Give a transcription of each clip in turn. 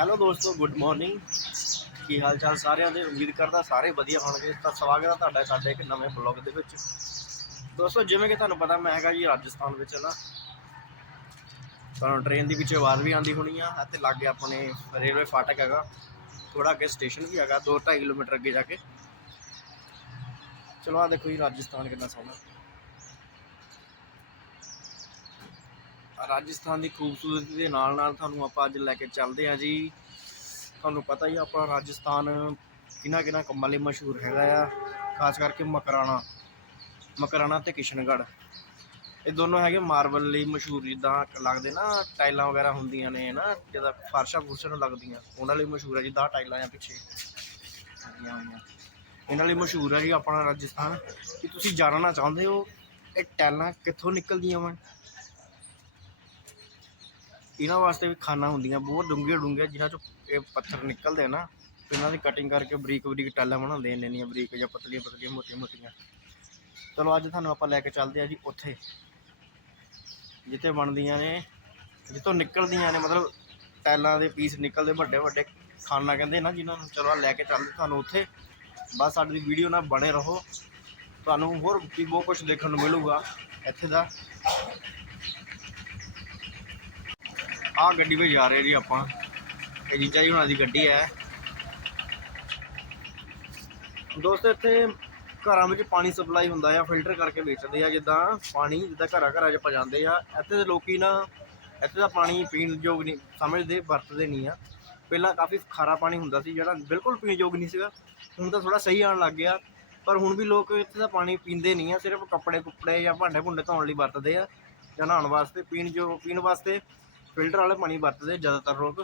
Hello ਦੋਸਤੋ good morning ਕੀ ਹਾਲ ਚਾਲ ਸਾਰਿਆਂ ਦੇ? ਉਮੀਦ ਕਰਦਾ ਸਾਰੇ ਵਧੀਆ ਹੋਣਗੇ। ਤਾਂ ਸਵਾਗਤ ਹੈ ਤੁਹਾਡਾ ਸਾਡੇ ਇੱਕ ਨਵੇਂ ਬਲੌਗ ਦੇ ਵਿੱਚ। ਦੋਸਤੋ, ਜਿਵੇਂ ਕਿ ਤੁਹਾਨੂੰ ਪਤਾ, ਮੈਂ ਹੈਗਾ ਜੀ ਰਾਜਸਥਾਨ ਵਿੱਚ ਨਾ। ਤੁਹਾਨੂੰ ਟ੍ਰੇਨ ਦੀ ਵਿੱਚ ਆਵਾਜ਼ ਵੀ ਆਉਂਦੀ ਹੋਣੀ ਆ, ਅਤੇ ਲਾਗੇ ਆਪਣੇ ਰੇਲਵੇ ਫਾਟਕ ਹੈਗਾ। ਥੋੜਾ ਅੱਗੇ ਸਟੇਸ਼ਨ ਵੀ ਹੈਗਾ 2-2.5 ਕਿਲੋਮੀਟਰ ਅੱਗੇ ਜਾ ਕੇ। ਚਲੋ ਆ ਦੇਖੋ ਜੀ, ਰਾਜਸਥਾਨ ਕਿੰਨਾ ਸੋਹਣਾ। ਰਾਜਸਥਾਨ ਦੀ ਖੂਬਸੂਰਤੀ ਦੇ ਨਾਲ ਨਾਲ ਤੁਹਾਨੂੰ ਆਪਾਂ ਅੱਜ ਲੈ ਕੇ ਚੱਲਦੇ ਹਾਂ ਜੀ। ਤੁਹਾਨੂੰ ਪਤਾ ਹੀ ਆ, ਆਪਣਾ ਰਾਜਸਥਾਨ ਕਿਹਨਾਂ ਕਿਹਨਾਂ ਕੰਮਾਂ ਲਈ ਮਸ਼ਹੂਰ ਹੈਗਾ ਆ। ਖਾਸ ਕਰਕੇ ਮਕਰਾਣਾ ਮਕਰਾਣਾ ਤੇ ਕਿਸ਼ਨਗੜ੍ਹ। ਇਹ ਦੋਨੋਂ ਹੈਗੇ ਮਾਰਬਲ ਲਈ ਮਸ਼ਹੂਰ, ਜਿੱਦਾਂ ਲੱਗਦੇ ਨਾ ਟਾਈਲਾਂ ਵਗੈਰਾ ਹੁੰਦੀਆਂ ਨੇ ਨਾ ਜਿਹਦਾ ਫਰਸ਼ਾਂ ਫੁਰਸ਼ਾਂ ਨੂੰ ਲੱਗਦੀਆਂ। ਉਹਨਾਂ ਲਈ ਮਸ਼ਹੂਰ ਹੈ ਜਿੱਦਾਂ ਟਾਈਲਾਂ ਆ ਪਿੱਛੇ। ਇਹਨਾਂ ਲਈ ਮਸ਼ਹੂਰ ਹੈ ਜੀ ਆਪਣਾ ਰਾਜਸਥਾਨ। ਕਿ ਤੁਸੀਂ ਜਾਣਨਾ ਚਾਹੁੰਦੇ ਹੋ, ਇਹ ਟਾਈਲਾਂ ਕਿੱਥੋਂ ਨਿਕਲਦੀਆਂ ਵਾ? ਇਹਨਾਂ ਵਾਸਤੇ ਵੀ ਖਾਨਾ ਹੁੰਦੀਆਂ, ਬਹੁਤ ਡੂੰਘੀਆਂ ਡੂੰਘੀਆਂ, ਜਿਨ੍ਹਾਂ ਚੋਂ ਇਹ ਪੱਥਰ ਨਿਕਲਦੇ ਆ ਨਾ, ਤੇ ਇਹਨਾਂ ਦੀ ਕਟਿੰਗ ਕਰਕੇ ਬਰੀਕ ਬਰੀਕ ਟਾਈਲਾਂ ਬਣਾਉਂਦੇ ਨੇ ਇੰਨੀਆਂ ਬਰੀਕ ਜਾਂ ਪਤਲੀਆਂ ਪਤਲੀਆਂ, ਮੋਟੀਆਂ ਮੋਟੀਆਂ। ਚਲੋ, ਅੱਜ ਤੁਹਾਨੂੰ ਆਪਾਂ ਲੈ ਕੇ ਚੱਲਦੇ ਆ ਜੀ ਉੱਥੇ, ਜਿੱਥੇ ਬਣਦੀਆਂ ਨੇ, ਜਿੱਥੋਂ ਨਿਕਲਦੀਆਂ ਨੇ, ਮਤਲਬ ਟਾਈਲਾਂ ਦੇ ਪੀਸ ਨਿਕਲਦੇ ਵੱਡੇ ਵੱਡੇ ਖਾਨਾ, ਕਹਿੰਦੇ ਨਾ ਜਿਨ੍ਹਾਂ ਨੂੰ, ਚਲੋ ਲੈ ਕੇ ਚੱਲਦੇ ਤੁਹਾਨੂੰ ਉੱਥੇ। ਬਸ ਸਾਡੀ ਵੀਡੀਓ ਨਾਲ ਬਣੇ ਰਹੋ। ਤੁਹਾਨੂੰ ਹੋਰ ਵੀ ਬਹੁਤ ਕੁਝ ਦੇਖਣ ਨੂੰ ਮਿਲੂਗਾ ਇੱਥੇ ਦਾ। ਆਹ ਗੱਡੀ ਵਿੱਚ ਜਾ ਰਹੇ ਜੀ ਆਪਾਂ। ਇਹ ਜੀਜਾ ਜੀ ਹੁਣਾਂ ਦੀ ਗੱਡੀ ਹੈ। ਦੋਸਤੋ, ਇੱਥੇ ਘਰਾਂ ਵਿੱਚ ਪਾਣੀ ਸਪਲਾਈ ਹੁੰਦਾ ਆ ਫਿਲਟਰ ਕਰਕੇ ਵੇਚਦੇ ਆ, ਜਿੱਦਾਂ ਪਾਣੀ ਜਿੱਦਾਂ ਘਰਾਂ ਘਰਾਂ 'ਚ ਪਹੁੰਚਾਉਂਦੇ ਆ, ਇੱਥੇ ਦੇ ਲੋਕੀ ਨਾ, ਇੱਥੇ ਦਾ ਪਾਣੀ ਪੀਣ ਯੋਗ ਨਹੀਂ, ਸਮਝਦੇ, ਵਰਤਦੇ ਨਹੀਂ ਆ। ਪਹਿਲਾਂ ਕਾਫੀ ਖਾਰਾ ਪਾਣੀ ਹੁੰਦਾ ਸੀ, ਜਿਹੜਾ ਬਿਲਕੁਲ ਪੀਣ ਯੋਗ ਨਹੀਂ ਸੀਗਾ। ਹੁਣ ਤਾਂ ਥੋੜਾ ਸਹੀ ਆਉਣ ਲੱਗ ਗਿਆ, ਪਰ ਹੁਣ ਵੀ ਲੋਕ ਇੱਥੇ ਦਾ ਪਾਣੀ ਪੀਂਦੇ ਨਹੀਂ ਆ, ਸਿਰਫ ਕੱਪੜੇ ਕੁੱਪੜੇ ਜਾਂ ਭਾਂਡੇ ਭੁੰਡੇ ਧੋਣ ਲਈ ਵਰਤਦੇ ਆ, ਜਾਂ ਨਹਾਉਣ ਵਾਸਤੇ, ਪੀਣ ਜੋ ਪੀਣ ਵਾਸਤੇ। ਫਿਲਟਰ ਵਾਲੇ ਪਾਣੀ ਵਰਤਦੇ ਜ਼ਿਆਦਾਤਰ ਲੋਕ।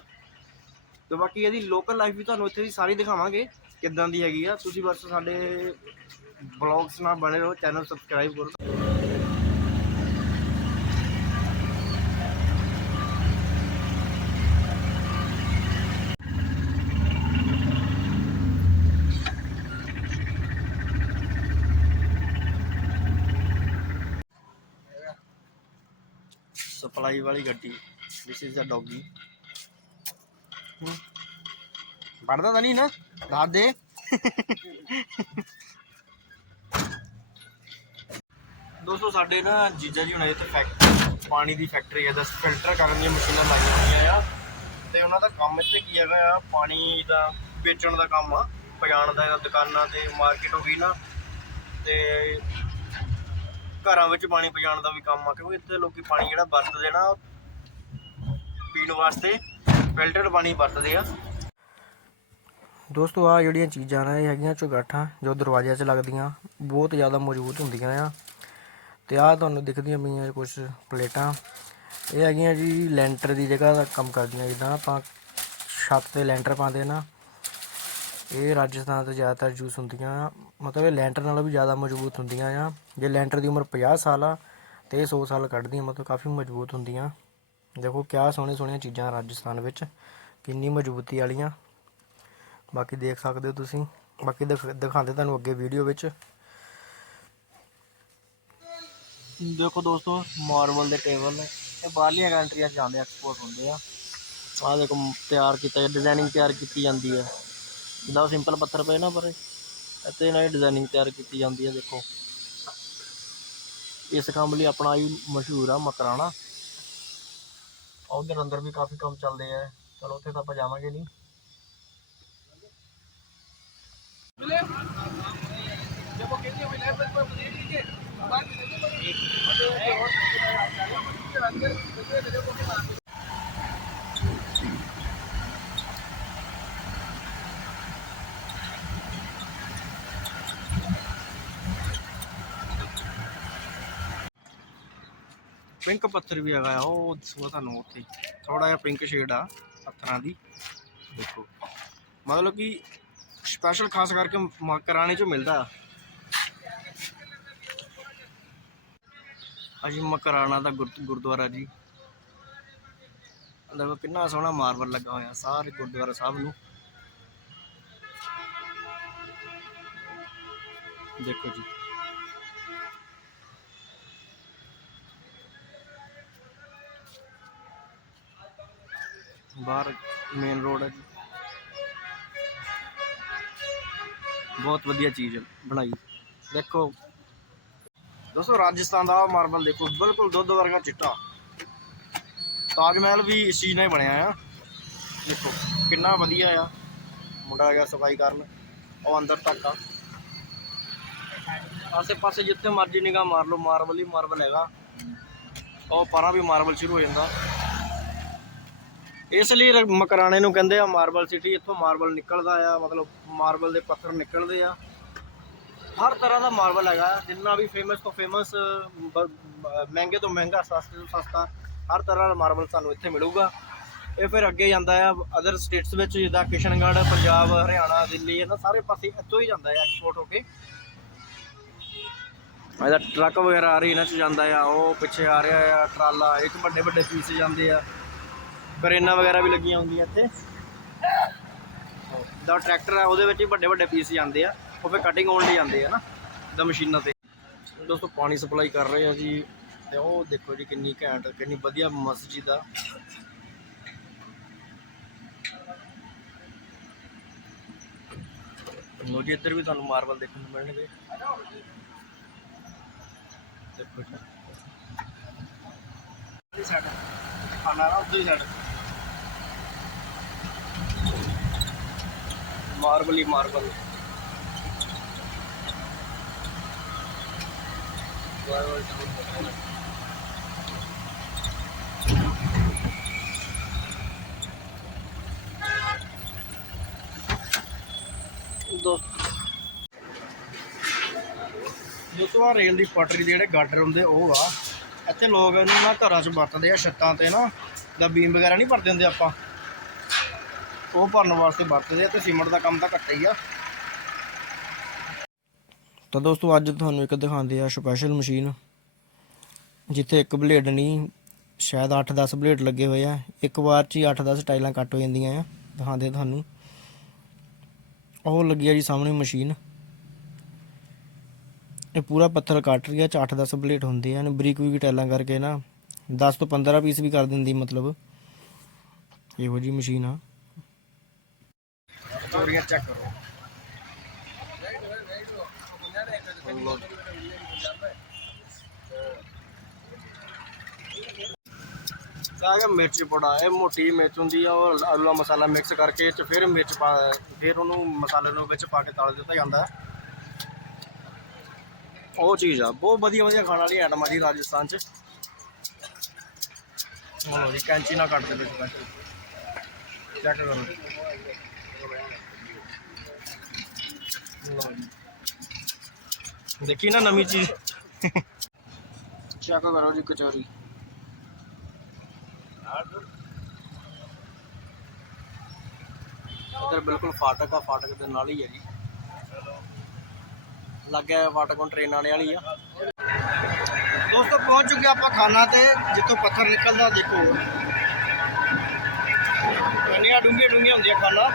ਤੇ ਬਾਕੀ ਇਹਦੀ ਲੋਕਲ ਲਾਈਫ ਵੀ ਤੁਹਾਨੂੰ ਇੱਥੇ ਦੀ ਸਾਰੀ ਦਿਖਾਵਾਂਗੇ ਕਿੱਦਾਂ ਦੀ ਹੈਗੀ ਆ। ਤੁਸੀਂ ਬਸ ਸਾਡੇ ਬਲੌਗਸ ਨਾਲ ਬਣੇ ਰਹੋ ਚੈਨਲ ਸਬਸਕ੍ਰਾਈਬ ਕਰੋ। ਸਪਲਾਈ ਵਾਲੀ ਗੱਡੀ। ਦਿਸ ਇਜ਼ ਅ ਡੌਗੀ ਵੜਦਾ ਤਾਂ ਨਹੀਂ ਨਾ? ਦੱਸ ਦੇ। ਦੋਸਤੋ, ਸਾਡੇ ਨਾ ਜੀਜਾ ਜੀ ਹੁਣੇ ਇੱਥੇ ਫੈਕਟਰੀ ਪਾਣੀ ਦੀ ਫੈਕਟਰੀ ਹੈ ਦਾ ਫਿਲਟਰ ਕਰਨ ਦੀਆਂ ਮਸ਼ੀਨਾਂ ਲਾਈਆਂ ਹੋਈਆਂ ਆ। ਤੇ ਉਹਨਾਂ ਦਾ ਕੰਮ ਇੱਥੇ ਕੀ ਹੈਗਾ ਆ? ਪਾਣੀ ਦਾ ਵੇਚਣ ਦਾ ਕੰਮ ਆ। ਪਜਾਣ ਦਾ ਇਹਨਾਂ ਦੁਕਾਨਾਂ ਤੇ ਮਾਰਕੀਟ ਹੋ ਗਈ ਨਾ। ਤੇ ਘਰਾਂ ਵਿੱਚ ਪਾਣੀ ਪਜਾਣ ਦਾ ਵੀ ਕੰਮ ਆ, ਕਿਉਂਕਿ ਇੱਥੇ ਲੋਕੀ ਪਾਣੀ ਜਿਹੜਾ ਵਰਤਦੇ ਨਾ ਪੀਣ ਵਾਸਤੇ ਫਿਲਟਰਡ ਪਾਣੀ ਵਰਤਦੇ ਆ। ਦੋਸਤੋ ਆ ਜਿਹੜੀਆਂ ਚੀਜ਼ਾਂ ਨੇ, ਇਹ ਹੈਗੀਆਂ ਚੁਗਾਠਾਂ ਜੋ ਦਰਵਾਜ਼ਿਆਂ 'ਚ ਲੱਗਦੀਆਂ, ਬਹੁਤ ਜ਼ਿਆਦਾ ਮਜ਼ਬੂਤ ਹੁੰਦੀਆਂ ਆ। ਤੇ ਆ ਤੁਹਾਨੂੰ ਦਿਖਦੀਆਂ ਪਈਆਂ ਕੁਝ ਪਲੇਟਾਂ। ਇਹ ਹੈਗੀਆਂ ਜੀ ਲੈਂਟਰ ਦੀ ਜਗ੍ਹਾ ਦਾ ਕੰਮ ਕਰਦੀਆਂ, ਜਿੱਦਾਂ ਆਪਾਂ ਛੱਤ ਤੇ ਲੈਂਟਰ ਪਾਉਂਦੇ ਨਾ, ਇਹ ਰਾਜਸਥਾਨ ਤੋਂ ਜ਼ਿਆਦਾਤਰ ਯੂਜ਼ ਹੁੰਦੀਆਂ ਆ। ਮਤਲਬ ਇਹ ਲੈਂਟਰ ਨਾਲੋਂ ਵੀ ਜ਼ਿਆਦਾ ਮਜ਼ਬੂਤ ਹੁੰਦੀਆਂ ਆ। ਜੇ ਲੈਂਟਰ ਦੀ ਉਮਰ 50 ਸਾਲ ਆ, ਤੇ ਇਹ 100 ਸਾਲ ਕੱਢਦੀਆਂ, ਮਤਲਬ ਕਾਫੀ ਮਜ਼ਬੂਤ ਹੁੰਦੀਆਂ। ਦੇਖੋ ਕਿਆ ਸੋਹਣੀਆਂ ਸੋਹਣੀਆਂ ਚੀਜ਼ਾਂ ਰਾਜਸਥਾਨ ਵਿੱਚ, ਕਿੰਨੀ ਮਜ਼ਬੂਤੀ ਵਾਲੀਆਂ। ਬਾਕੀ ਦੇਖ ਸਕਦੇ ਹੋ ਤੁਸੀਂ, ਬਾਕੀ ਦਿਖ- ਦਿਖਾਉਂਦੇ ਤੁਹਾਨੂੰ ਅੱਗੇ ਵੀਡੀਓ ਵਿੱਚ। ਦੇਖੋ ਦੋਸਤੋ ਮਾਰਬਲ ਦੇ ਟੇਬਲ ਨੇ। ਇਹ ਬਾਹਰਲੀਆਂ ਕੰਟਰੀਆਂ 'ਚ ਜਾਂਦੇ ਐਕਸਪੋਰਟ ਹੁੰਦੇ ਆ। ਆਹ ਦੇਖੋ, ਤਿਆਰ ਕੀਤਾ ਡਿਜ਼ਾਈਨਿੰਗ ਤਿਆਰ ਕੀਤੀ ਜਾਂਦੀ ਹੈ ਜਿੱਦਾਂ ਸਿੰਪਲ ਪੱਥਰ ਪਏ ਨਾ ਪਰ। ਅਤੇ ਇਹਨਾਂ ਦੀ ਡਿਜ਼ਾਈਨਿੰਗ ਤਿਆਰ ਕੀਤੀ ਜਾਂਦੀ ਹੈ ਦੇਖੋ। ਇਸ ਕੰਮ ਲਈ ਆਪਣਾ ਹੀ ਮਸ਼ਹੂਰ ਆ ਮਕਰਾਣਾ। ਉਹਦੇ ਅੰਦਰ ਵੀ ਕਾਫੀ ਕੰਮ ਚੱਲਦੇ ਆ। ਚਲੋ ਉੱਥੇ ਤਾਂ ਆਪਾਂ ਜਾਵਾਂਗੇ ਨਹੀਂ। ਪਿੰਕ ਪੱਥਰ ਵੀ ਹੈਗਾ ਆ ਉਹ ਦੱਸੂਗਾ ਤੁਹਾਨੂੰ ਉੱਥੇ। ਥੋੜਾ ਜਿਹਾ ਪਿੰਕ ਸ਼ੇਡ ਆ, ਪੱਥਰਾਂ ਦੀ। ਦੇਖੋ। ਮਤਲਬ ਕਿ ਸਪੈਸ਼ਲ ਖਾਸ ਕਰਕੇ ਮਕਰਾਣੇ ਚੋਂ ਮਿਲਦਾ। ਅਜੀ ਮਕਰਾਣਾ ਦਾ ਗੁਰ- ਗੁਰਦੁਆਰਾ ਜੀ। ਦੇਖੋ ਕਿੰਨਾ ਸੋਹਣਾ ਮਾਰਬਲ ਲੱਗਾ ਹੋਇਆ, ਸਾਰੇ ਗੁਰਦੁਆਰਾ ਸਾਹਿਬ ਨੂੰ। ਦੇਖੋ ਜੀ। ਬਾਹਰ ਮੇਨ ਰੋਡ ਹੈ। ਜੀ ਬਹੁਤ ਵਧੀਆ ਚੀਜ਼ ਬਣਾਈ। ਦੇਖੋ। ਦੋਸਤੋ, ਰਾਜਸਥਾਨ ਦਾ ਮਾਰਬਲ ਦੇਖੋ, ਬਿਲਕੁਲ ਦੁੱਧ ਵਰਗਾ ਚਿੱਟਾ। ਤਾਜ ਮਹਿਲ ਵੀ ਇਸ ਚੀਜ਼ ਨਾਲ ਬਣਿਆ ਆ। ਦੇਖੋ, ਕਿੰਨਾ ਵਧੀਆ ਆ। ਮੁੰਡਾ ਆ ਗਿਆ ਸਫ਼ਾਈ ਕਰਨ। ਉਹ ਅੰਦਰ ਤੱਕ ਆ। ਆਸੇ ਪਾਸੇ ਜਿੱਥੇ ਮਰਜ਼ੀ ਨਿਗਾਹ ਮਾਰ ਲਓ ਮਾਰਬਲ ਹੀ ਮਾਰਬਲ ਹੈਗਾ। ਉਹ ਪਰਾਂ ਵੀ ਮਾਰਬਲ ਸ਼ੁਰੂ ਹੋ ਜਾਂਦਾ। ਇਸ ਲਈ ਮਕਰਾਣੇ ਨੂੰ ਕਹਿੰਦੇ ਆ ਮਾਰਬਲ ਸਿਟੀ, ਇੱਥੋਂ ਮਾਰਬਲ ਨਿਕਲਦਾ ਆ, ਮਤਲਬ ਮਾਰਬਲ ਦੇ ਪੱਥਰ ਨਿਕਲਦੇ ਆ। ਹਰ ਤਰ੍ਹਾਂ ਦਾ ਮਾਰਬਲ ਹੈਗਾ, ਜਿੰਨਾ ਵੀ ਫੇਮਸ ਤੋਂ ਫੇਮਸ ਮਹਿੰਗੇ ਤੋਂ ਮਹਿੰਗਾ, ਸਸਤੇ ਤੋਂ ਸਸਤਾ, ਹਰ ਤਰ੍ਹਾਂ ਦਾ ਮਾਰਬਲ ਸਾਨੂੰ ਇੱਥੇ ਮਿਲੂਗਾ। ਇਹ ਫਿਰ ਅੱਗੇ ਜਾਂਦਾ ਆ ਅਦਰ ਸਟੇਟਸ ਵਿੱਚ, ਜਿੱਦਾਂ ਕਿਸ਼ਨਗੜ੍ਹ, ਪੰਜਾਬ, ਹਰਿਆਣਾ, ਦਿੱਲੀ, ਇਹਨਾਂ ਸਾਰੇ ਪਾਸੇ ਇੱਥੋਂ ਹੀ ਜਾਂਦਾ ਆ ਐਕਸਪੋਰਟ ਹੋ ਕੇ। ਇਹਦਾ ਟਰੱਕ ਵਗੈਰਾ ਆ ਰਹੀ, ਇਹਨਾਂ 'ਚ ਜਾਂਦਾ ਆ, ਉਹ ਪਿੱਛੇ ਆ ਰਿਹਾ ਆ, ਟਰਾਲਾ, ਇਹ 'ਚ ਵੱਡੇ ਵੱਡੇ ਪੀਸ ਜਾਂਦੇ ਆ। ਕਰੇਨਾਂ ਵਗੈਰਾ ਵੀ ਲੱਗੀਆਂ ਹੁੰਦੀਆਂ ਇੱਥੇ। ਦਾ ਟਰੈਕਟਰ ਆ ਉਹਦੇ ਵਿੱਚ ਹੀ ਵੱਡੇ ਵੱਡੇ ਪੀਸ ਜਾਂਦੇ ਆ। ਉਹ ਫਿਰ ਕਟਿੰਗ ਹੋਣ ਲਈ ਜਾਂਦੇ ਆ ਨਾ ਦਾ ਮਸ਼ੀਨਾਂ ਤੇ। ਦੋਸਤੋ ਪਾਣੀ ਸਪਲਾਈ ਕਰ ਰਹੇ ਆ ਜੀ। ਤੇ ਉਹ ਦੇਖੋ ਜੀ ਕਿੰਨੀ ਘੈਂਟ ਕਿੰਨੀ ਵਧੀਆ ਮਸਜਿਦ ਆ। ਲੋ ਜੀ ਇੱਧਰ ਵੀ ਤੁਹਾਨੂੰ ਮਾਰਬਲ ਦੇਖਣ ਨੂੰ ਮਿਲਣਗੇ। ਦੇਖੋ ਜੀ। ਸਾਡਾ ਖਾਣਾ ਨਾ ਉੱਧਰ ਹੀ ਸਾਡਾ ਮਾਰਬਲ ਹੀ ਮਾਰਬਲ ਦੋ। ਦੋਸਤੋ ਰੇਲ ਦੀ ਪਟਰੀ ਦੇ ਜਿਹੜੇ ਗਾਡਰ ਹੁੰਦੇ, ਉਹ ਆ। ਇੱਥੇ ਲੋਕ ਇਹਨੂੰ ਨਾ ਘਰਾਂ 'ਚ ਵਰਤਦੇ ਆ, ਛੱਤਾਂ ਤੇ ਨਾ। ਦਾ ਬੀਮ ਵਗੈਰਾ ਨਹੀਂ ਭਰਦੇ ਹੁੰਦੇ ਆਪਾਂ। ਉਹ ਭਰਨ ਵਾਸਤੇ ਵਰਤਦੇ ਆ ਤੇ ਸੀਮੈਂਟ ਦਾ ਕੰਮ ਤਾਂ ਘੱਟ ਹੀ ਆ। ਤਾਂ ਦੋਸਤੋ, ਅੱਜ ਤੁਹਾਨੂੰ ਇੱਕ ਦਿਖਾਉਂਦੇ ਆ ਸਪੈਸ਼ਲ ਮਸ਼ੀਨ ਜਿੱਥੇ ਇੱਕ ਬਲੇਡ ਨਹੀਂ ਸ਼ਾਇਦ 8-10 ਬਲੇਡ ਲੱਗੇ ਹੋਏ ਆ। ਇੱਕ ਵਾਰ 'ਚ ਹੀ 8-10 ਟਾਈਲਾਂ ਕੱਟ ਹੋ ਜਾਂਦੀਆਂ ਆ। ਦਿਖਾਉਂਦੇ ਤੁਹਾਨੂੰ। ਉਹ ਲੱਗੀ ਆ ਜੀ ਸਾਹਮਣੇ ਮਸ਼ੀਨ ਇਹ ਪੂਰਾ ਪੱਥਰ ਕੱਟ ਰਹੀ ਆ, ਚ 8-10 ਬਲੇਡ ਹੁੰਦੇ ਆ। ਬਰੀਕ ਬਰੀਕ ਟਾਈਲਾਂ ਕਰਕੇ ਨਾ 10 ਤੋਂ 15 ਪੀਸ ਵੀ ਕਰ ਦਿੰਦੀ ਮਤਲਬ। ਇਹੋ ਜੀ ਮਸ਼ੀਨ ਆ। ਚੋਰੀਆਂ ਚੈੱਕ ਕਰੋ। ਕਾਗਾ ਮਿਰਚ ਪੜਾ ਇਹ ਮੋਟੀ ਮਿਰਚ ਹੁੰਦੀ ਆ, ਉਹ ਆਲੂਆ ਮਸਾਲਾ ਮਿਕਸ ਕਰਕੇ ਚ ਫਿਰ ਮਿਰਚ ਪਾ, ਫਿਰ ਉਹਨੂੰ ਮਸਾਲੇ ਨੂੰ ਵਿੱਚ ਪਾ ਕੇ ਤਲ ਦਿੱਤਾ ਜਾਂਦਾ। ਉਹ ਚੀਜ਼ ਆ, ਬਹੁਤ ਵਧੀਆ ਵਧੀਆ ਖਾਣ ਵਾਲੀ ਆਈਟਮ ਆ ਜੀ ਰਾਜਸਥਾਨ ਚ। ਲਓ ਜੀ, ਕੈਂਚੀ ਨਾਲ ਕੱਟ ਦੇ ਵਿੱਚ। ਚੈੱਕ ਕਰੋ। ਦੇਖੀ ਨਾ ਨਵੀਂ ਚੀਜ਼। ਚੈੱਕ ਕਰੋ ਜੀ ਕਚੌਰੀ। ਇਧਰ ਬਿਲਕੁਲ ਫਾਟਕ ਆ, ਫਾਟਕ ਦੇ ਨਾਲ ਹੀ ਹੈ ਜੀ। ਲੱਗਿਆ ਫਾਟਕ ਹੁਣ ਟ੍ਰੇਨ ਆਣੇ ਵਾਲੀ ਆ। ਦੋਸਤੋ, ਪਹੁੰਚ ਚੁੱਕੇ ਆਪਾਂ ਖਾਨਾ ਤੇ। ਜਿੱਥੋਂ ਪੱਥਰ ਨਿਕਲਦਾ, ਦੇਖੋ। ਕੰਨੀਆਂ ਡੂੰਘੀਆਂ ਡੂੰਘੀਆਂ ਹੁੰਦੀਆਂ ਖਾਨਾ।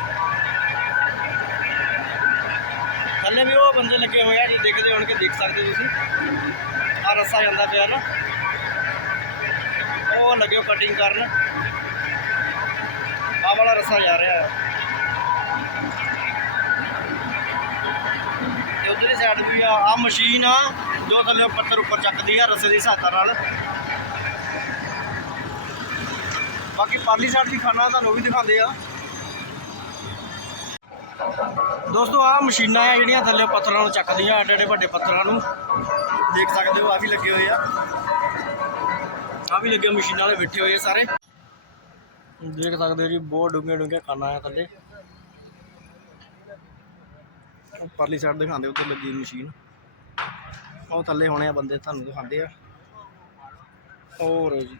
ਥੱਲੇ ਵੀ ਉਹ ਬੰਦੇ ਲੱਗੇ ਹੋਏ ਆ, ਜੇ ਦੇਖਦੇ ਹੋਣਗੇ, ਦੇਖ ਸਕਦੇ ਤੁਸੀਂ। ਆ ਰੱਸਾ ਜਾਂਦਾ ਪਿਆ ਨਾ। ਉਹ ਲੱਗੇ ਕਟਿੰਗ ਕਰਨ। ਆਹ ਵਾਲਾ ਰੱਸਾ ਜਾ ਰਿਹਾ ਹੈ। ਤੇ ਉਧਰਲੀ ਸਾਈਡ ਵੀ ਆ ਆ ਮਸ਼ੀਨ ਆ, ਜੋ ਥੱਲੇ ਪੱਥਰ ਉੱਪਰ ਚੱਕਦੀ ਆ, ਰੱਸੇ ਦੀ ਸਹਾਇਤਾ ਨਾਲ। ਬਾਕੀ ਪਰਲੀ ਸਾਈਡ ਵੀ ਖਾਣਾ, ਤੁਹਾਨੂੰ ਵੀ ਦਿਖਾਉਂਦੇ ਆ। ਦੋਸਤੋ, ਆਹ ਮਸ਼ੀਨਾਂ ਆ ਜਿਹੜੀਆਂ ਥੱਲੇ ਪੱਥਰਾਂ ਨੂੰ ਚੱਕਦੀਆਂ, ਐਡੇ ਐਡੇ ਵੱਡੇ ਪੱਥਰਾਂ ਨੂੰ। ਦੇਖ ਸਕਦੇ ਹੋ ਆ ਵੀ ਲੱਗੇ ਹੋਏ ਆ। ਆ ਵੀ ਲੱਗੇ ਮਸ਼ੀਨਾਂ ਵਾਲੇ ਬੈਠੇ ਹੋਏ ਆ ਸਾਰੇ। ਦੇਖ ਸਕਦੇ ਹੋ ਜੀ, ਬਹੁਤ ਡੂੰਘੇ ਡੂੰਘੇ ਖਾਨਾ ਆ ਥੱਲੇ। ਪਰਲੀ ਸਾਈਡ ਦਿਖਾਉਂਦੇ ਉੱਤੇ ਲੱਗੀ ਮਸ਼ੀਨ। ਉਹ ਥੱਲੇ ਹੋਣੇ ਆ ਬੰਦੇ, ਤੁਹਾਨੂੰ ਦਿਖਾਉਂਦੇ ਆ। ਹੋਰ ਜੀ।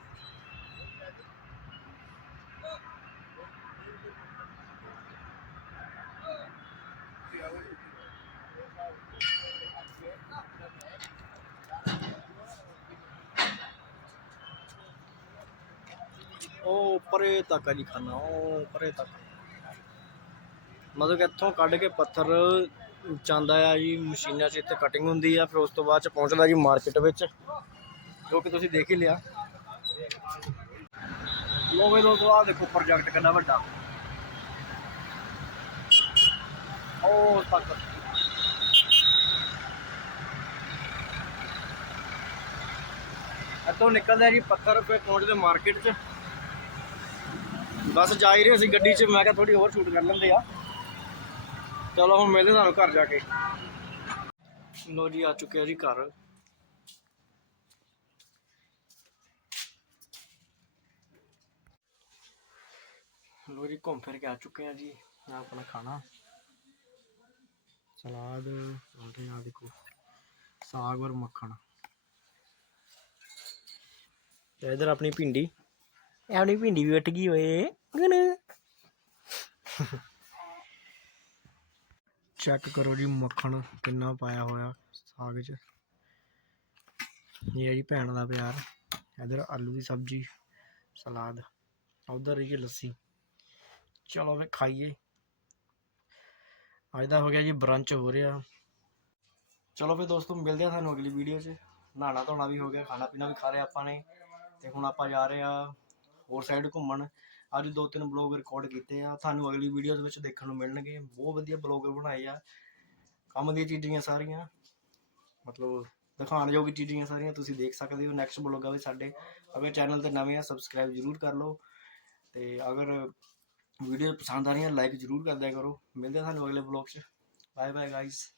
ਉਹ ਪਰੇ ਤੱਕ ਆ ਜੀ ਖਾਨਾ, ਉਹ ਪਰੇ ਤੱਕ। ਮਤਲਬ ਕਿ ਇੱਥੋਂ ਕੱਢ ਕੇ ਪੱਥਰ ਜਾਂਦਾ ਆ ਜੀ, ਮਸ਼ੀਨਾਂ 'ਚ ਇੱਥੇ ਕਟਿੰਗ ਹੁੰਦੀ ਆ, ਫਿਰ ਉਸ ਤੋਂ ਬਾਅਦ ਚ ਪਹੁੰਚਦਾ ਜੀ ਮਾਰਕੀਟ ਵਿੱਚ, ਜੋ ਕਿ ਤੁਸੀਂ ਦੇਖ ਹੀ ਲਿਆ। ਲੋਵੇ ਦੋਸਤੋ, ਆਹ ਦੇਖੋ ਪ੍ਰੋਜੈਕਟ ਕਿੰਨਾ ਵੱਡਾ। ਉਹ ਤੱਕ। ਇੱਥੋਂ ਨਿਕਲਦਾ ਜੀ ਪੱਥਰ ਰੁਪਏ ਪਹੁੰਚਦੇ ਮਾਰਕੀਟ 'ਚ। ਬਸ ਜਾ ਹੀ ਰਹੇ ਸੀ ਗੱਡੀ 'ਚ, ਮੈਂ ਕਿਹਾ ਥੋੜੀ ਹੋਰ ਸ਼ੂਟ ਕਰ ਲੈਂਦੇ ਆ। ਚਲੋ ਹੁਣ ਮਿਲਦੇ ਤੁਹਾਨੂੰ ਘਰ ਜਾ ਕੇ। ਲੋ ਜੀ, ਆ ਚੁੱਕੇ ਆ ਜੀ ਘਰ। ਲੋ ਜੀ, ਘੁੰਮ ਫਿਰ ਕੇ ਆ ਚੁੱਕੇ ਆ ਜੀ ਆਹ ਆਪਣਾ ਖਾਣਾ। ਸਲਾਦ ਆਂਦੇ ਆ ਦੇਖੋ, ਸਾਗ ਔਰ ਮੱਖਣ। ਤੇ ਇਧਰ ਆਪਣੀ ਭਿੰਡੀ। ਆਪਣੀ ਭਿੰਡੀ ਵੀ ਉੱਟ ਗਈ ਓਏ ਗਨ ਚੈੱਕ ਕਰੋ ਜੀ ਮੱਖਣ ਕਿੰਨਾ ਪਾਇਆ ਹੋਇਆ ਸਾਗ 'ਚ। ਇਹ ਹੈ ਜੀ ਭੈਣ ਦਾ ਪਿਆਰ। ਇਧਰ ਆਲੂ ਦੀ ਸਬਜ਼ੀ, ਸਲਾਦ। ਉਧਰ ਇਹ ਲੱਸੀ। ਚਲੋ ਵੇ ਖਾਈਏ। ਅੱਜ ਦਾ ਹੋ ਗਿਆ ਜੀ ਬ੍ਰੰਚ ਹੋ ਰਿਹਾ। ਚਲੋ ਫਿਰ ਦੋਸਤੋ, ਮਿਲਦੇ ਆ ਤੁਹਾਨੂੰ ਅਗਲੀ ਵੀਡੀਓ 'ਚ। ਨਹਾਣਾ ਧੋਣਾ ਵੀ ਹੋ ਗਿਆ, ਖਾਣਾ ਪੀਣਾ ਵੀ ਖਾ ਲਿਆ ਆਪਾਂ ਨੇ। ਤੇ ਹੁਣ ਆਪਾਂ ਜਾ ਰਹੇ ਆ ਹੋਰ ਸਾਈਡ ਘੁੰਮਣ। ਅੱਜ ਦੋ ਤਿੰਨ ਬਲੌਗ ਰਿਕਾਰਡ ਕੀਤੇ ਆ। ਤੁਹਾਨੂੰ ਅਗਲੀ ਵੀਡੀਓ ਦੇ ਵਿੱਚ ਦੇਖਣ ਨੂੰ ਮਿਲਣਗੇ। ਬਹੁਤ ਵਧੀਆ ਬਲੌਗ ਬਣਾਏ ਆ। ਕੰਮ ਦੀਆਂ ਚੀਜ਼ਾਂ ਸਾਰੀਆਂ। ਮਤਲਬ ਦਿਖਾਉਣ ਯੋਗ ਚੀਜ਼ਾਂ ਸਾਰੀਆਂ ਤੁਸੀਂ ਦੇਖ ਸਕਦੇ ਹੋ ਨੈਕਸਟ ਬਲੌਗਾਂ ਵਿੱਚ ਸਾਡੇ। ਅਗਰ ਚੈਨਲ ਤੇ ਨਵੇਂ ਆ ਸਬਸਕ੍ਰਾਈਬ ਜਰੂਰ ਕਰ ਲਓ। ਤੇ ਅਗਰ ਵੀਡੀਓ ਪਸੰਦ ਆ ਰਹੀਆਂ ਲਾਈਕ ਜਰੂਰ ਕਰ ਕਰੋ। ਮਿਲਦੇ ਆ ਤੁਹਾਨੂੰ ਅਗਲੇ ਬਲੌਗ 'ਚ। Bye bye guys